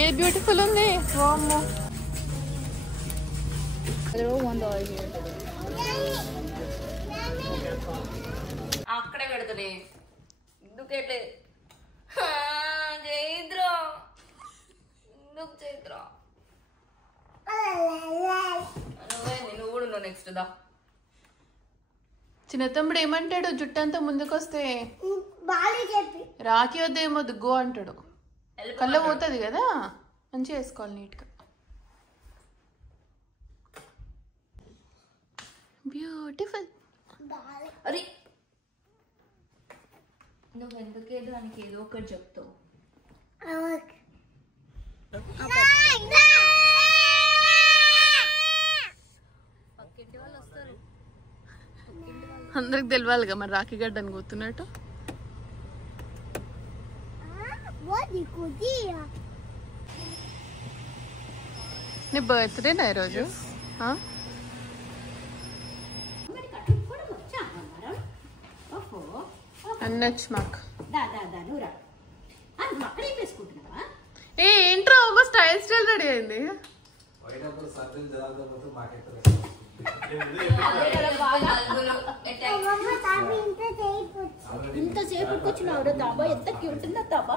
A beautiful ఉంది. వామ్మో అక్కడే పెడతలే ఎందుకంటే చైత్ర ఎందుకు చైత్ర నువ్వు కూడా ఉన్నావు. నెక్స్ట్ దా చిన్న తమ్ముడు ఏమంటాడు? జుట్టు అంతా ముందుకు వస్తే రాఖీ వద్దేమో దుగ్గో అంటాడు. కళ్ళ పోతుంది కదా, మంచిగా వేసుకోవాలి నీట్గా. బ్యూటిఫుల్. అరే నువ్వు ఎందుకేదో దానికి ఏదో ఒకటి చెప్తావు. అందరికి తెలియాలిగా మరి రాఖీ గడ్డని కూతున్నట్టు. నీ బర్త్డేనా ఈరోజు? అన్నచ్చు మాకు. ఏ ఏంట్రా ఒక స్టైల్ స్టైల్ రెడీ అయింది. ఇంతసేపు వచ్చినావు తాబా, ఎంత క్యూట్ ఉందా తాబా.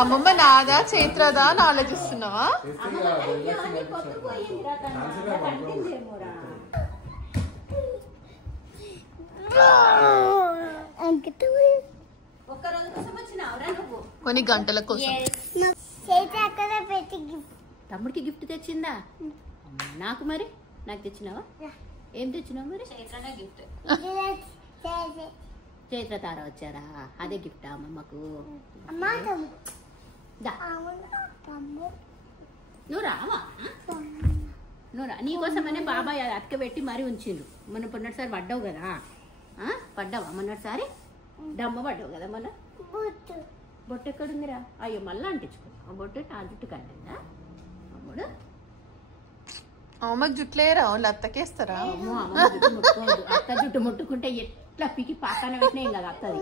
అమ్మమ్మ నాదా చైత్రదా అని ఆలోచిస్తున్నావా? కొన్ని గంటల కోసం తమ్ముడికి గిఫ్ట్ తెచ్చిందా? నాకు మరి నాకు తెచ్చినావా? ఏం తెచ్చినావు మరి? గిఫ్ట్ చైత్ర తార వచ్చారా? అదే గిఫ్ట్ అమ్మమ్మకు. నువ్వు రావా? నువ్వు రా. నీకోసమనే బాబాయ్ అతక పెట్టి మరీ ఉంచిండు. మొన్న పొన్నటిసారి పడ్డావు కదా. పడ్డావా మొన్నటిసారి? డమ్మ పడ్డావు కదా మొన్న. బొట్టు ఎక్కడుందిరా? అయ్యో మళ్ళీ అంటించుకో. ఆ బొట్టు నా జుట్టు కట్టిందా అమ్ముడు? అమ్మకి జుట్లేరా? వాళ్ళు అత్తకేస్తారా? అత్త జుట్టు ముట్టుకుంటే ఎట్లా పికి పాకాన పెట్టినా ఏం కదా అత్తది.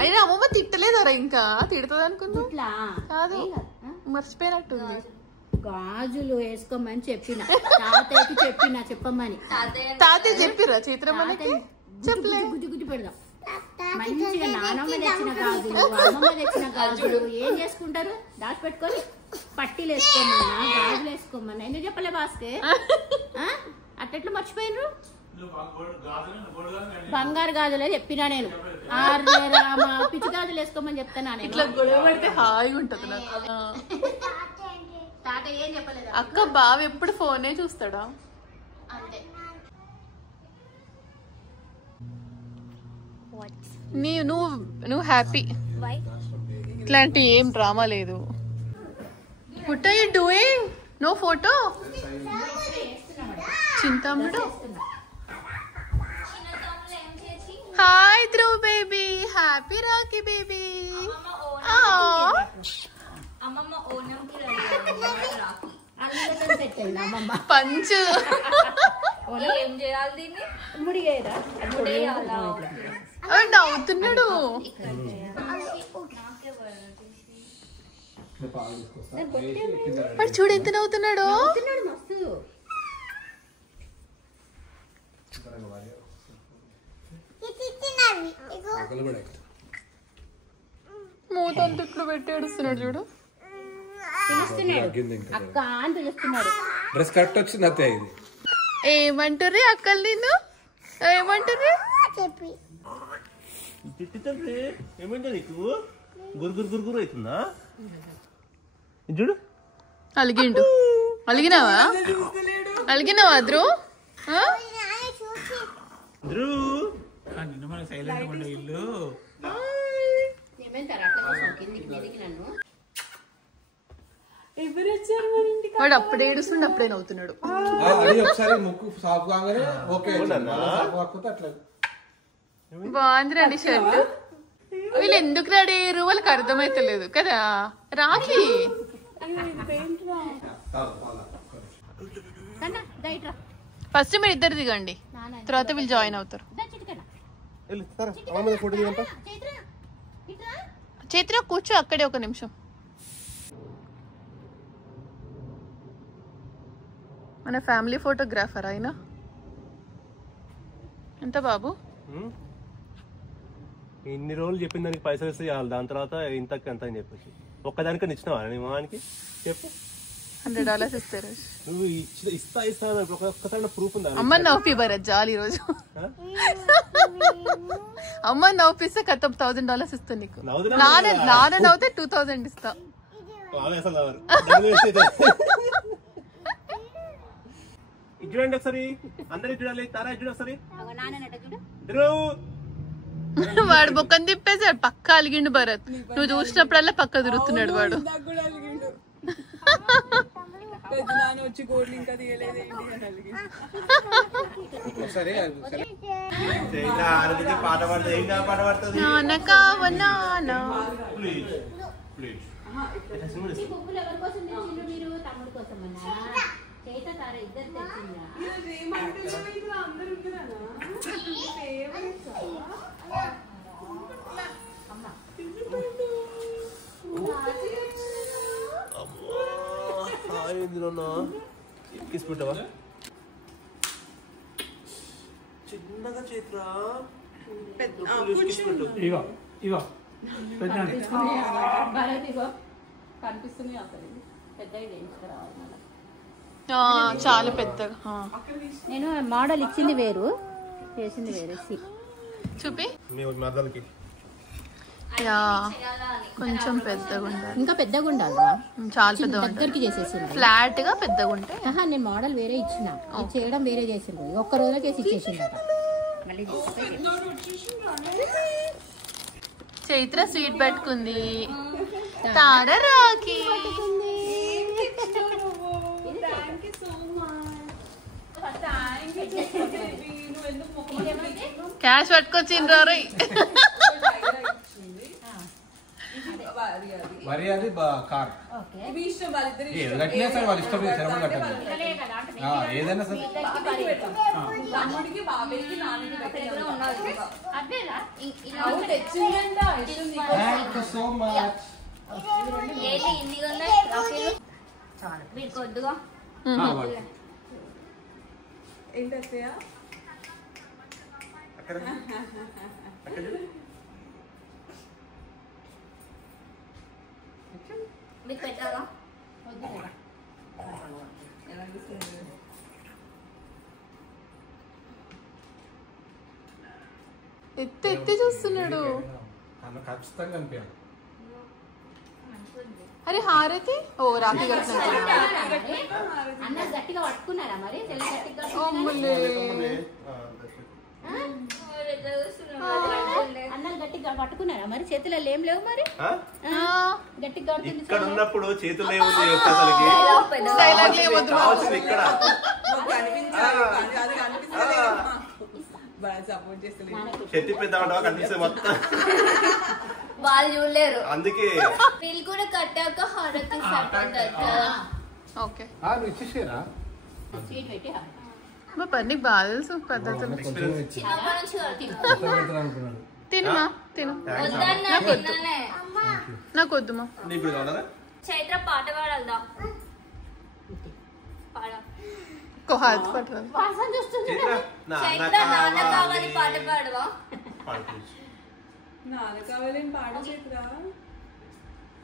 అయినా అమ్మమ్మ తిట్టలేదరా? ఇంకా తిడుతుంది అనుకుంది. ఇట్లా కాదు, మర్చిపోయినట్టుంది. గాజులు వేసుకోమని చెప్పిన తాతయ్యకి, చెప్పమని. తాతయ్య చెప్పిరా చైత్రమ్మకి? చెప్పలే. గుజ్జు గుజ్జు పెడదాం మంచిగా. నానమ్మ తెచ్చిన గాజులు, అమ్మమ్మ తెచ్చిన గాజులు ఏం చేసుకుంటారు? దాచిపెట్టుకొని పట్టీలు వేసుకోమన్నా, గాజులు వేసుకోమన్నా. ఎందుకు చెప్పలే బాస్కే? అట్లా మర్చిపోయినరు. బంగారు గాజులే చెప్పినా నేను. పిచ్చి గాజులు వేసుకోమని చెప్తానా నేను. ఇట్లా గొడవ పడితే హాయిగా ఉంటది నాకు. తాత ఏం చెప్పలేదు. అక్క బావ ఎప్పుడు ఫోనే చూస్తాడా? అంతే. నువ్వు హ్యాపీ. ఇట్లాంటి ఏం డ్రామా లేదు. What are you doing? No photo. చింతమ్ముడు. Hi Dhruv baby. Happy Rakhi baby. పంచ్ ఏం చేయాలి? దీన్ని ముడిగేరా? నవ్వుతున్నాడు. వాడు చూడు ఎంత నవ్వుతున్నాడు. మూతంతా ఇట్లు పెట్టి ఏడుస్తున్నాడు చూడు. అక్క అని పిలుస్తున్నాడు. డ్రెస్ కరెక్ట్ వచ్చింది అత్తయ్య. ఇది ఏమంటారు అక్కలు? నిన్ను ఏమంటారు? ఏమైందా నీకు? గురుగురు గురుగురు అవుతుందా? చూడు అలిగిండు. అలిగినావా? అలిగినావా ధ్రువ్? నిన్న మన సైలెంట్ ఉండే ఇల్లు. వాడు అప్పుడే ఏడుస్తుండే, అప్పుడే నవ్వుతున్నాడు. ఒకసారి ముక్కు సాఫ్ కాగానే ఓకే. బాగుంది రెడీ షర్ట్. వీళ్ళు ఎందుకు రెడీ అయ్యారు వాళ్ళకి అర్థమైతలేదు కదా. రాఖీ కన్నా దైట్రా ఫస్ట్ మీరు ఇద్దరు దిగండి, తర్వాత వీళ్ళు జాయిన్ అవుతారు. చైత్ర కూర్చో అక్కడే ఒక నిమిషం. మన ఫ్యామిలీ ఫోటోగ్రాఫర్ ఆయన ఎంత బాబు? ఇన్ని రోజులు చెప్పిన దానికి పైసలు ఇస్తే చాలు, దాని తర్వాత ఇంతకు ఎంత అని చెప్పేసి ఒక్కదానికని ఇచ్చినావా నీ మొహానికి? చెప్పు. $100 ఇస్తారు. నువ్వు ఇస్తా ఒక్కసారి ప్రూఫ్ ఉందా? అమ్మ నవ్వుపి భరత్ జాలి ఈరోజు. అమ్మ నవ్వుపిస్తే కథం $1000 ఇస్తా నీకు. నాన్న నవ్వుతే 2000 ఇస్తా. చూడండి ఒకసారి, అందరు చూడాలి. తారా చూడు ఒకసారి. వాడు బొక్కని తిప్పేసాడు, పక్క అలిగిండు భరత్. నువ్వు చూసినప్పుడల్లా పక్క తిరుగుతున్నాడు వాడు. కిస్ పెట్టవా చిన్నగా చేతురా. ఇగో ఇగో కనిపిస్తుంది చాలా పెద్దగా. నేను మోడల్ ఇచ్చింది వేరు, చేసింది వేరు. చూపి మీ మరదలకి కొంచెం పెద్దగా ఉండాలి, ఇంకా పెద్దగా ఉండాలి. చాలా పెద్దగా దగ్గరికి చేసేసింది, ఫ్లాట్ గా పెద్దగా ఉంటే. నేను మోడల్ వేరే ఇచ్చిన, చేయడం వేరే చేసిండు. ఒక్క రోజులో చేసి ఇచ్చేసిండు. చైత్ర స్వీట్ పెట్టుకుంది, తార రాకి క్యాష్ పట్టుకొచ్చిండ్రు. మరి అది కార్ కట్టినా సార్ వాళ్ళు ఇష్టం చెరమలు కట్టాలి. ఏదైనా సరే సో మచ్. ఎత్తి చూస్తున్నాడు. ఖచ్చితంగా అనిపించాలి. అరే హారతి ఓ రాఖీ అన్న గట్టిగా పట్టుకున్నారా మరి అన్నలు గట్టిగా పట్టుకున్నారా మరి చేతులలో ఏం లేవు మరి గట్టిగా ఇక్కడ ఉన్నప్పుడు చేతులు ఏముంది ఇక్కడ చెట్టి పెద్ద కనిపిస్తే మొత్తం వాళ్ళు చూడలేరు అందుకే వీళ్ళు కూడా కట్టాక హారతి ఓకే ఇచ్చేసారా నీకు బాగా తెలుసు పద్ధతులు తినుమా తిను నాకు వద్దుమా చైత్ర పాట పాడదా చైత్ర నాన్న కావాలి పాట పాడవా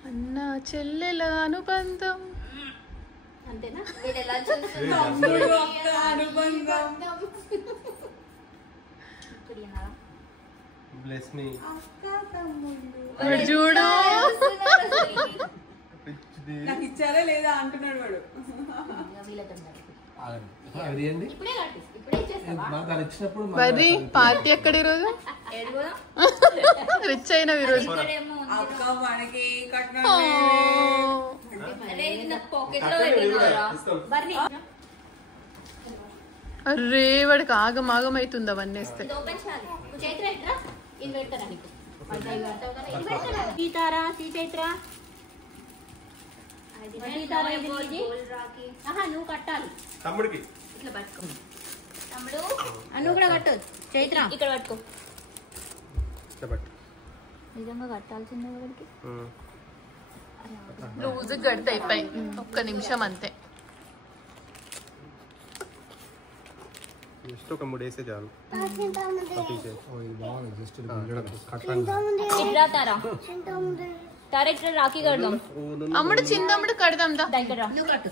అన్న చెల్లెల అనుబంధం అంతేనా మీరు ఎలా చూస్తున్నారు చూడు నాకు ఇచ్చారా లేదా అంటున్నాడు వాడు మరి పార్టీ ఎక్కడ ఈరోజు రిచ్ అయినా ఈరోజు అక్క మనకి అరే వాడికి ఆగం ఆగం అవుతుంది అవన్నీ వేస్తే నువ్వు కట్టాలి తమ్ముడికి ఇట్లా పట్టుకో తమ్ముడు. నువ్వు కూడా కట్టు చైత్ర. ఇక్కడ పట్టుకో. చెప్పండి. నిజంగా కట్టాల్సిందే వాడికి. రోజు గడితే అయిపోయి ఒక్క నిమిషం అంతే. జస్ట్ ఒక 3 వేసే చాలు. ఇట్లా తారా తారా ఇక్కడ రాఖీ కడదాం. అమ్ముడు చిందమ్ముడు కడదాం దా. దగ్గర నువ్వు కట్టు.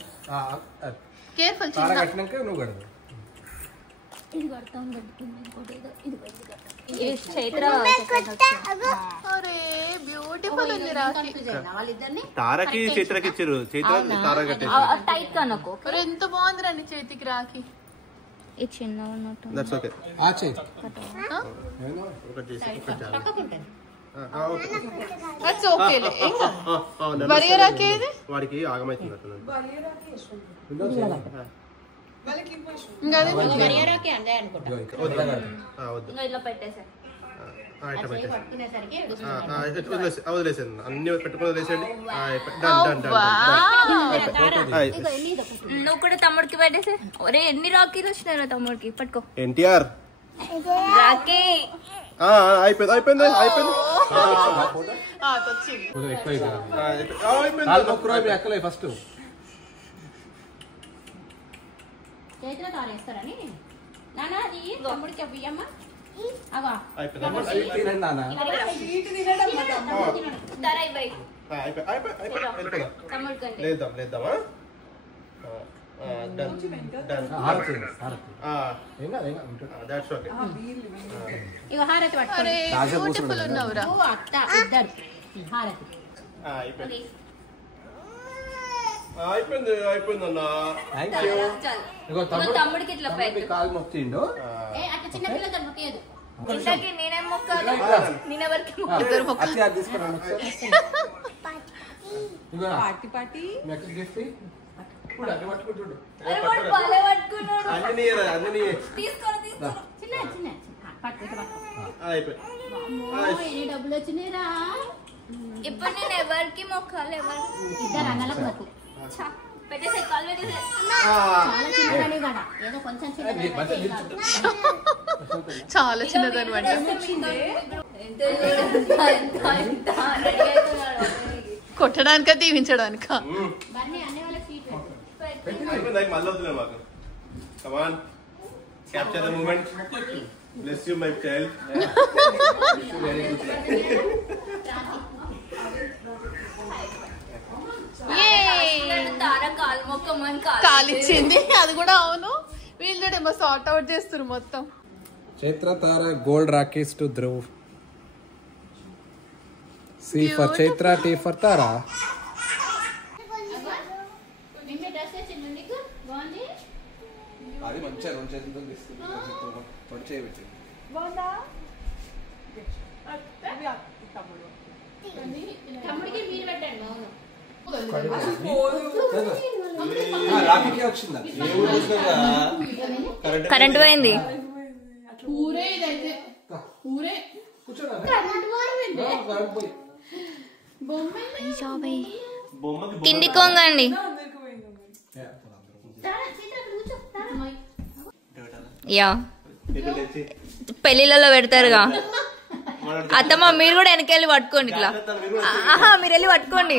కేర్ఫుల్ తార చిన్న. కట్టినాక నువ్వు కడదు. ఇది కడతాం చైత్ర. అరే బ్యూటిఫుల్ ఉంది రాఖీ. వాళ్ళిద్దరిని తారకి చైత్రకి ఇచ్చారు. చైత్ర తార కట్టేసి. టైట్ గా నాకు. అరే ఎంత బాగుంది రండి చేతికి రాఖీ. ఇది చిన్న ఉన్నట్టు. That's okay. ఆ చేయి ఒకటి చేసి ఒకటి చాలు. పక్కకుంటుంది. అట్స్ ఓకేలే. ఇంకా బరియర్ రాఖీ ఇది వాడికి ఆగమైతుంది అట్లా. ఇంకా అదే గడియారాకి అందే అనుకుంటా. వద్దు. ఇంకా ఇట్లా పెట్టేసా. ఇట్లా పెట్టేసి పట్టుకునేసరికి వదిలేసేయండి. అన్ని పెట్టుకుని వదిలేసేయండి. నువ్వు కూడా తమ్ముడికి పెట్టేసే. ఒరే ఎన్ని రాఖీలు వచ్చినారా తమ్ముడికి. పట్టుకో ఎన్టీఆర్ రాఖీ. అయిపోయింది. ఎక్కలే ఫస్ట్. చైత్ర తారేస్తారని నానా అది తమ్ముడికి అవ్వమ్మా. అవా తినండి నాన్న. తారా ఇవ్వయి తమ్ముడికి. లేద్దామా. That's okay. ఇక హారతి పట్టుకో. అరే బ్యూటిఫుల్ ఉన్నావురా. నువ్వు అత్త ఇద్దరు హారతి. అయిపోయిందన్నా. Thank you. ఇగో తమ్ముడికి ఇట్లా పెట్టు. కాలు మొక్కిండు. అట్లా చిన్న పిల్లలు మొక్కేది. ఇంతకీ నేనేం మొక్కాలి. నేనెవరికి ఇద్దరు మొక్క. అత్తి అది తీసుకున్నాను ఒకసారి. ఇగో పార్టీ మెక్క గిఫ్ట్ ఇప్పుడు అట్లా పట్టుకుంటుడు. భలే పట్టుకున్నాడు. అన్ని తీసుకోరా తీసుకోరా. చిన్న చిన్న పట్టుకో. అయిపోయి ఎన్ని డబ్బులు వచ్చినాయిరా. ఇప్పుడు నేను ఎవరికి మొక్కాలి. ఎవరు ఇద్దరు అన్నలకు మొక్కు. పెట్టేసే కాలు పెట్టేసే. చాలా చిన్నదాని కదా ఏదో కొంచెం చిన్నదాని చాలా చిన్నదనమాట. కొట్టడానిక దీవించడానిక. బన్నీ అన్ని వాళ్ళకి సీట్ మళ్ళీ వద్దులే మాకు. Come on capture the moment. Bless you my child. Tara కాలు మొక్కమని కాలిచ్చింది అది కూడా. అవును వీళ్ళేమో సార్ట్ అవుట్ చేస్తారు మొత్తం. Chaitra Tara gold rakhis to Dhruv. C for Chaitra, T for Tara. Dress వచ్చింది నీకు బాగుంది. అది మంచిగా తమ్ముడికి మీరు పెట్టండి. అవును రాఖీకే వచ్చిందా? కరెంట్ పోయింది. కింది కొంగండి. యా పెళ్లిళ్ళలో పెడతారుగా. అత్తమ్మ మీరు కూడా వెనకెళ్ళి పట్టుకోండి ఇట్లా. మీరు వెళ్ళి పట్టుకోండి.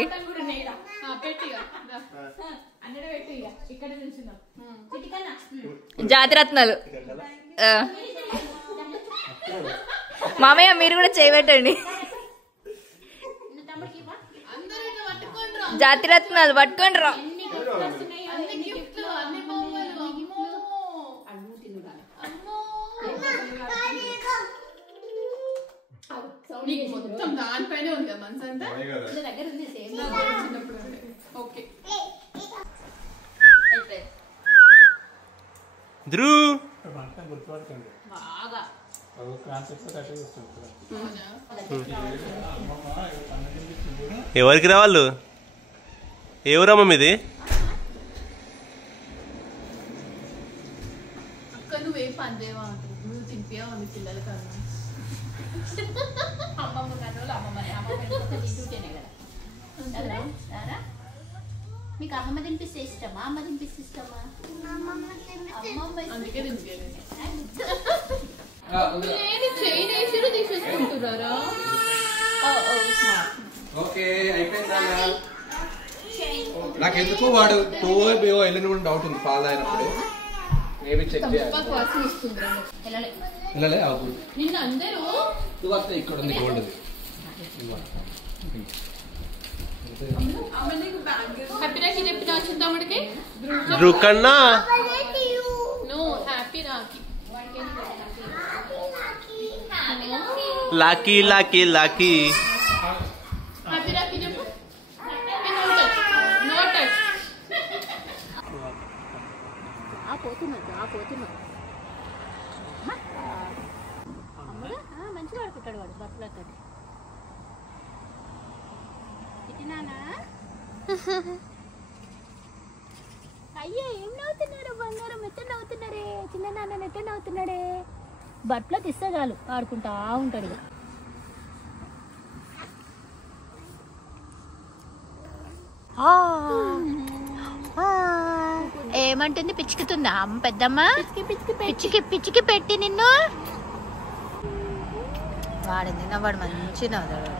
జాతిరత్నాలు. మామయ్య మీరు కూడా చేయబెట్టండి. జాతిరత్నాలు పట్టుకోండి రా. మొత్తం దానిపైనే ఉంది కదా మనసు అంతా. దగ్గర ఉంది సేమ్. ఓకే ధ్రువ్ బాగా ఎవరికి రావాళ్ళు? ఏ ఊరమ్మ మీది? అక్క నువ్వే పని చేయవా? నువ్వు తింపియా మీ పిల్లలు కన్నా. అమ్మమ్మ కన్నా అమ్మమ్మ డ్యూటీనే కదా. నీకు అమ్మమ్మ తినిపిస్తే ఇష్టమా అమ్మ తినిపిస్తే ఇష్టమా? అందుకే చైన్ తీసేసుకుంటున్నారా? ఓకే అయిపోయిందా? నాకెందుకు వాడు వెళ్ళిన కూడా డౌట్ ఉంది పాలు తాగినప్పుడు. మేబీ చెక్ చేయాలి. వెళ్ళలే నిన్న అందరూ ఇక్కడ ఉంది గోల్డ్. హ్యాపీ రాఖీ చెప్పిన వచ్చిన తమ్ముడికి రుకన్నా నో హ్యాపీ రాఖీ. లాకీ లాకీ లాకీ హ్యాపీ రాఖీ చెప్పు. No touch. మంచిగా ఆడుకుంటాడు వాడు బట్టలతో. తిట్టినానా? అయ్యో ఏం నవ్వుతున్నారు బంగారం? ఎట్ట నవ్వుతున్నారే చిన్న నాన్న? ఎట్ట నవ్వుతున్నాడే? బట్టలో తీస్తే చాలు ఆడుకుంటా ఉంటాడు. ఏమంటుంది? పిచ్చుకుతుందా పెద్దమ్మ? పిచ్చికి పెట్టి నిన్ను వాడింది. వాడు మంచి నవ్వుతాడు.